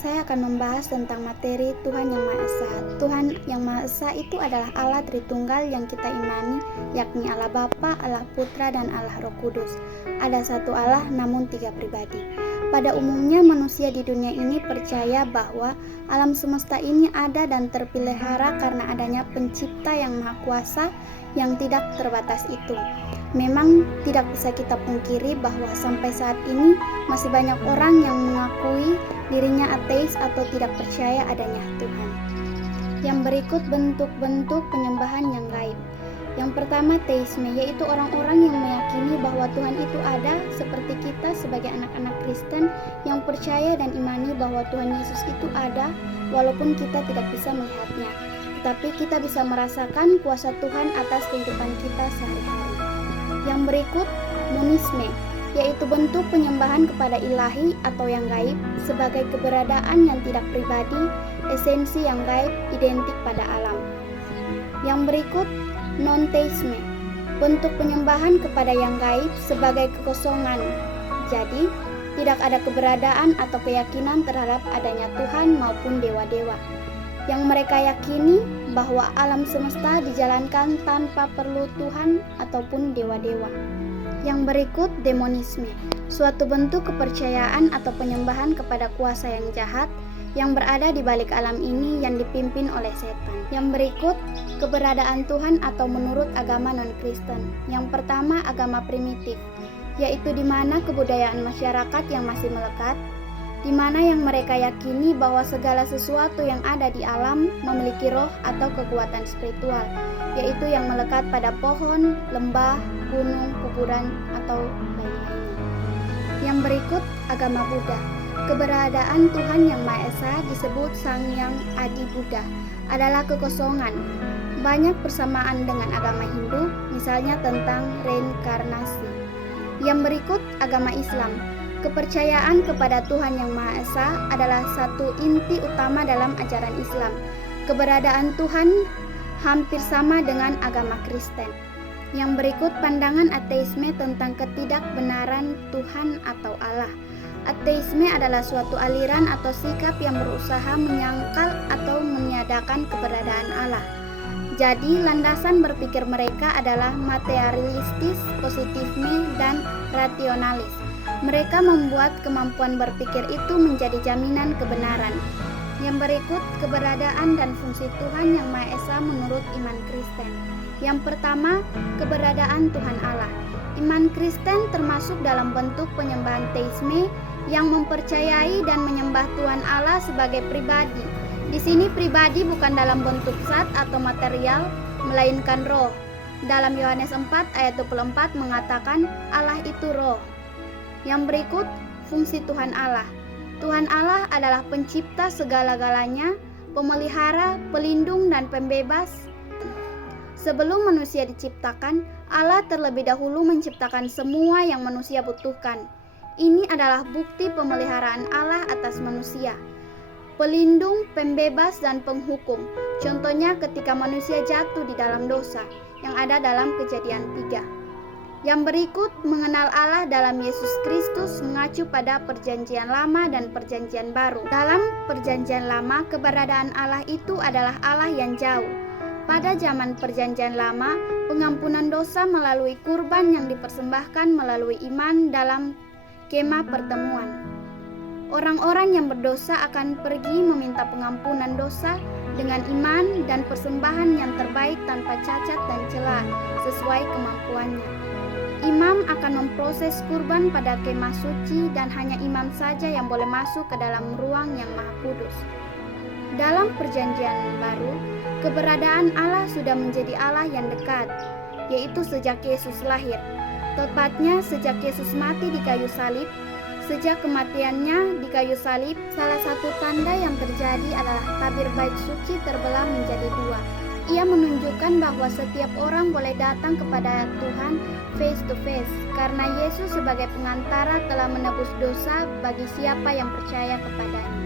Saya akan membahas tentang materi Tuhan Yang Maha Esa. Tuhan Yang Maha Esa itu adalah Allah Tritunggal yang kita imani, yakni Allah Bapa, Allah Putra, dan Allah Roh Kudus. Ada satu Allah namun tiga pribadi. Pada umumnya manusia di dunia ini percaya bahwa alam semesta ini ada dan terpelihara karena adanya pencipta yang maha kuasa yang tidak terbatas itu. Memang tidak bisa kita pungkiri bahwa sampai saat ini masih banyak orang yang mengakui dirinya ateis atau tidak percaya adanya Tuhan. Yang berikut bentuk-bentuk penyembahan yang gaib. Yang pertama, teisme, yaitu orang-orang yang meyakini bahwa Tuhan itu ada, seperti kita sebagai anak-anak Kristen yang percaya dan imani bahwa Tuhan Yesus itu ada walaupun kita tidak bisa melihatnya, tetapi kita bisa merasakan kuasa Tuhan atas kehidupan kita sehari-hari. Yang berikut, monisme, yaitu bentuk penyembahan kepada ilahi atau yang gaib sebagai keberadaan yang tidak pribadi, esensi yang gaib identik pada alam. Yang berikut, non-teisme, bentuk penyembahan kepada yang gaib sebagai kekosongan. Jadi, tidak ada keberadaan atau keyakinan terhadap adanya Tuhan maupun dewa-dewa. Yang mereka yakini bahwa alam semesta dijalankan tanpa perlu Tuhan ataupun dewa-dewa. Yang berikut, demonisme, suatu bentuk kepercayaan atau penyembahan kepada kuasa yang jahat yang berada di balik alam ini yang dipimpin oleh setan. Yang berikut, keberadaan Tuhan atau menurut agama non-Kristen. Yang pertama, agama primitif, yaitu di mana kebudayaan masyarakat yang masih melekat, di mana yang mereka yakini bahwa segala sesuatu yang ada di alam memiliki roh atau kekuatan spiritual, yaitu yang melekat pada pohon, lembah, gunung, kuburan, atau lain-lainnya. Yang berikut, agama Buddha. Keberadaan Tuhan Yang Maha Esa disebut Sang Yang Adi Buddha adalah kekosongan. Banyak persamaan dengan agama Hindu, misalnya tentang reinkarnasi. Yang berikut, agama Islam. Kepercayaan kepada Tuhan Yang Maha Esa adalah satu inti utama dalam ajaran Islam. Keberadaan Tuhan hampir sama dengan agama Kristen. Yang berikut, pandangan ateisme tentang ketidakbenaran Tuhan atau Allah. Ateisme adalah suatu aliran atau sikap yang berusaha menyangkal atau meniadakan keberadaan Allah. Jadi, landasan berpikir mereka adalah materialistis, positivisme, dan rasionalis. Mereka membuat kemampuan berpikir itu menjadi jaminan kebenaran. Yang berikut, keberadaan dan fungsi Tuhan Yang Maha Esa menurut iman Kristen. Yang pertama, keberadaan Tuhan Allah. Iman Kristen termasuk dalam bentuk penyembahan teisme yang mempercayai dan menyembah Tuhan Allah sebagai pribadi. Di sini pribadi bukan dalam bentuk zat atau material, melainkan roh. Dalam Yohanes 4 ayat 24 mengatakan Allah itu roh. Yang berikut, fungsi Tuhan Allah. Tuhan Allah adalah pencipta segala-galanya, pemelihara, pelindung, dan pembebas. Sebelum manusia diciptakan, Allah terlebih dahulu menciptakan semua yang manusia butuhkan. Ini adalah bukti pemeliharaan Allah atas manusia. Pelindung, pembebas, dan penghukum. Contohnya ketika manusia jatuh di dalam dosa, yang ada dalam Kejadian 3. Yang berikut, mengenal Allah dalam Yesus Kristus mengacu pada Perjanjian Lama dan Perjanjian Baru. Dalam Perjanjian Lama, keberadaan Allah itu adalah Allah yang jauh. Pada zaman Perjanjian Lama, pengampunan dosa melalui kurban yang dipersembahkan melalui iman dalam kemah pertemuan. Orang-orang yang berdosa akan pergi meminta pengampunan dosa dengan iman dan persembahan yang terbaik tanpa cacat dan celah sesuai kemampuannya. Imam akan memproses kurban pada kemah suci dan hanya imam saja yang boleh masuk ke dalam ruang yang maha kudus. Dalam Perjanjian Baru, keberadaan Allah sudah menjadi Allah yang dekat, yaitu sejak Yesus lahir. Tepatnya sejak Yesus mati di kayu salib. Sejak kematiannya di kayu salib, salah satu tanda yang terjadi adalah tabir bait suci terbelah menjadi dua. Ia menunjukkan bahwa setiap orang boleh datang kepada Tuhan face to face, karena Yesus sebagai pengantara telah menebus dosa bagi siapa yang percaya kepadanya.